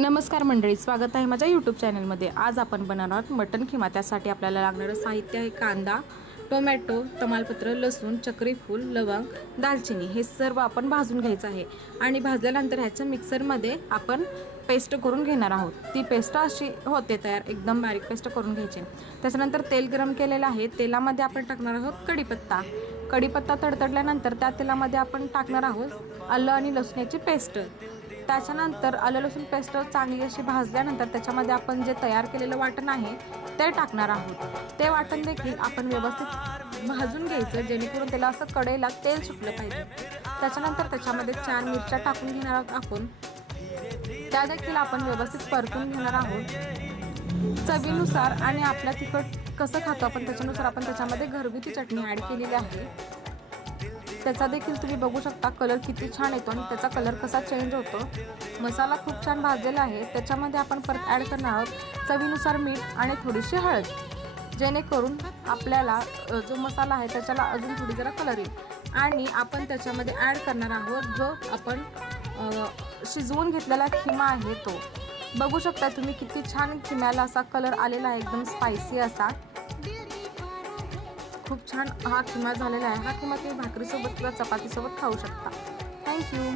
नमस्कार मंडळी, स्वागत आहे माझ्या यूट्यूब चॅनलमध्ये। आज आपण बनवणार आहोत मटन खिमा। त्यासाठी आपल्याला लागणारं साहित्य आहे कांदा, टोमॅटो, तमालपत्र, लसूण, चक्री फूल, लवंग, दालचिनी। हे सर्व आपण भाजून घ्यायचं आहे आणि भाजल्यानंतर ह्याचं मिक्सरमध्ये आपण पेस्ट करून घेणार आहोत। ती पेस्ट अशी होते तयार, एकदम बारीक पेस्ट करून घ्यायची। त्याच्यानंतर तेल गरम केलेलं आहे, तेलामध्ये आपण टाकणार आहोत कढीपत्ता। कढीपत्ता तडतडल्यानंतर त्या तेलामध्ये आपण टाकणार आहोत आलं आणि लसूणची पेस्ट। त्याच्यानंतर आलं लसूण पेस्ट चांगली अशी भाजल्यानंतर त्याच्यामध्ये आपण जे तयार केलेलं वाटण आहे ते टाकणार आहोत। ते वाटण देखील आपण व्यवस्थित भाजून घ्यायचं, जेणेकरून त्याला असं कढईला तेल सुटलं पाहिजे। त्याच्यानंतर त्याच्यामध्ये 4 मिरच्या टाकून घेणार आहोत आपण, त्या देखील आपण व्यवस्थित परतून घेणार आहोत चवीनुसार। आणि आपल्या तिखट कसं खातो आपण त्याच्यानुसार आपण त्याच्यामध्ये घरगुती चटणी ॲड केलेली आहे। त्याचा देखील तुम्ही बघू शकता कलर किती छान येतो आणि त्याचा कलर कसा चेंज होतो। मसाला खूप छान भाजलेला आहे। त्याच्यामध्ये आपण परत ॲड करणार आहोत चवीनुसार मीठ आणि थोडीशी हळद, जेणेकरून आपल्याला जो मसाला आहे त्याच्याला अजून थोडी जरा कलर येईल। आणि आपण त्याच्यामध्ये ॲड करणार आहोत जो आपण शिजवून घेतलेला खिमा आहे तो। बघू शकता तुम्ही किती छान खिम्याला असा कलर आलेला आहे, एकदम स्पायसी असा। खूप छान हा खिमा झालेला आहे। हा खिमा तुम्ही भाकरीसोबत किंवा चपातीसोबत खाऊ शकता। थँक्यू।